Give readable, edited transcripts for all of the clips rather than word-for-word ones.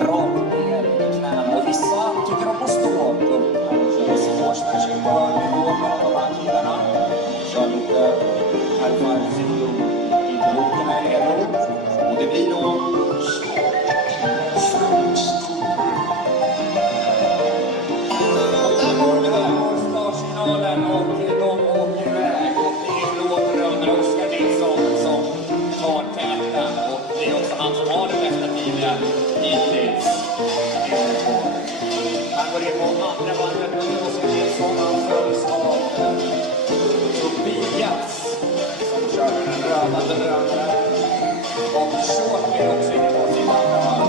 rakt ner i knäna. Och vissa tycker om att stå upp. Det är sportsmanship på hög nivå mellan de här killarna. Kör lite halvfarvsindom i roten här redo. Och det blir då startsignalen och de åker iväg och det är blåbröder Oscar Nilsson som tar täten och det är också han som har det bästa tiden hittills. Han går in på andra varvet och Oscar Nilsson han följs av Tobias som kör den rödande drönare och Short är också inne på sin andra varv.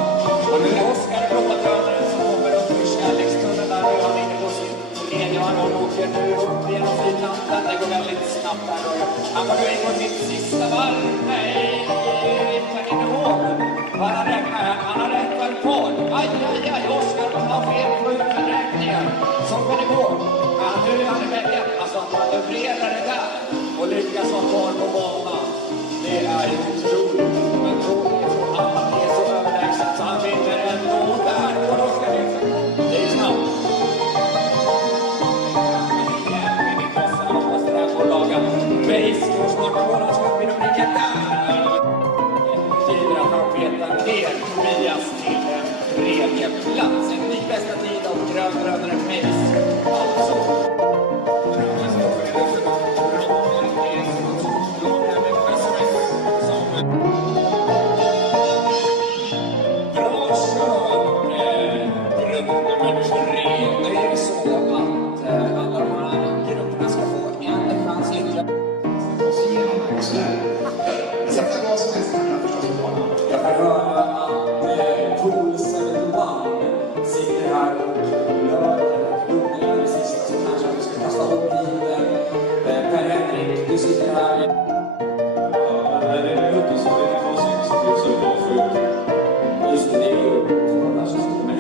Och nu är Oscar blåa drönaren som kommer upp i kärlekstunneln där och han är inne på sin tredje varv och åker nu upp genom fyrkanten. Det går väldigt snabbt här och han går nu in på sitt sista varv. Nej, kan inte ihåg. Han har räknat ett par. Aj, Oscar har fel på uträkningen. Som kan det gå. Men nu är han i väggen. Alltså att man dublerar det där och lyckas ha kvar på banan. Det är ju otroligt. Men då är han är så överlägset så han vinner ändå. Där går Oscar Nilsson. Det är snabbt. Base går snart på våran skap i rubriken där. Det betyder att han petar ner Tobias till en tredje plats. En ny bästa tid av grönbröderna Base. Alltså. Bra kört. Grupp nummer 3. Det är så att alla de här grupperna ska få en chans ytterligare. Sätta vad som helst kan förstås på banan. Jag får höra att Pool71 sitter här och gör det sista så kanske vi ska kasta upp bilen. Per-Henrik, du sitter här. Det är mycket som är konstigt så det är så bra för. Just det, det är ju där som sitter med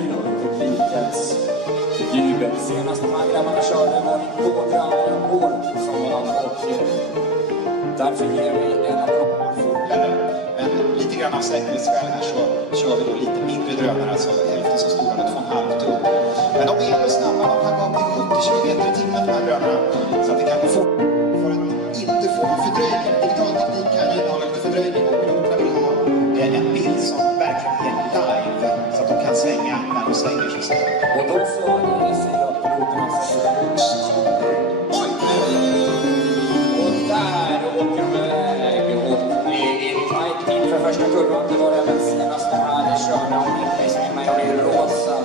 teknikens jubel. Senast de här grabbarna körde var det på drönaren år som vann och därför ger vi en applåd. Men lite grann av säkerhetsskäl här så kör vi då lite mindre drönare, alltså hälften så stora, 2,5 tum. Men de är ju snabba, de kan gå upp till 70 km i timmen de här drönarna. Så att det kan gå fort för att inte få en fördröjning. Digital teknik kan ju innehålla lite fördröjning och piloterna vill ha en bild som verkligen är live så att de kan svänga när de svänger så att säga. Och då så är det så att piloterna och där åker de iväg och det är tajt inför första kurvan. Det var även senast de här körde om inte som är med och det är rosa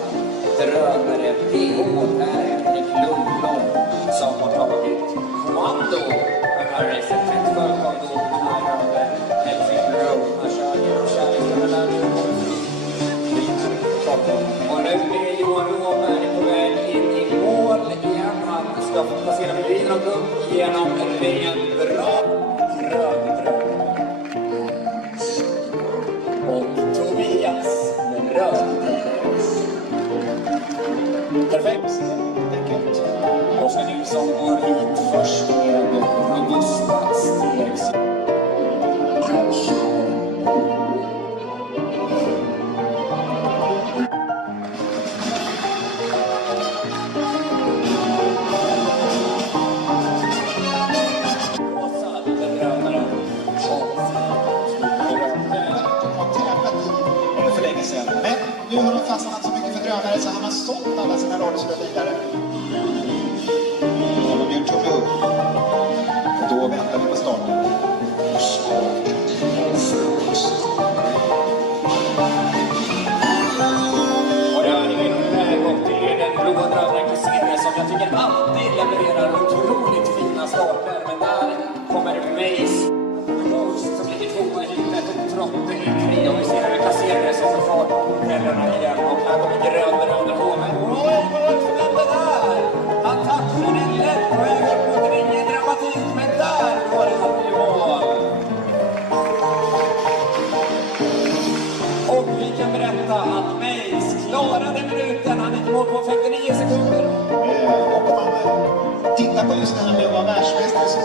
drönare PH. Där är Henrik Lundblom som har tagit kommando för det här racet. Ett företag då här över Helsingdrone. Han kör genom kärlekstunneln där nu kommer och nu är Johan Råberg på väg in i mål igen. Han ska passera med bilen och upp genom en ren bra grön. Och Tobias med röd. Perfekt. Oscar Nilsson går hit först med robusta steg. Men nu har de fastnat så mycket för drönare så han har sålt alla sina radiosura vidare. Och de gör tumme upp. Och då väntar vi på starten. Och där är vi iväg och det är den blåa drönaren Kassere som jag tycker alltid levererar otroligt fina starter. Men där kommer Mace som ligger tvåa i hitet och Trotte i tre. Och vi ser hur Kassere som får fart på propellerna igen. Och här kommer grönbröder på. Men oj, vad som hände där? Han tappade den lätt på väg upp mot ringen. Dramatik, men där går det upp i mål. Och vi kan berätta att Mace klarade minuten. Han gick mål på 59 sekunder. Och om man tittar på just det här med att vara världsmästare så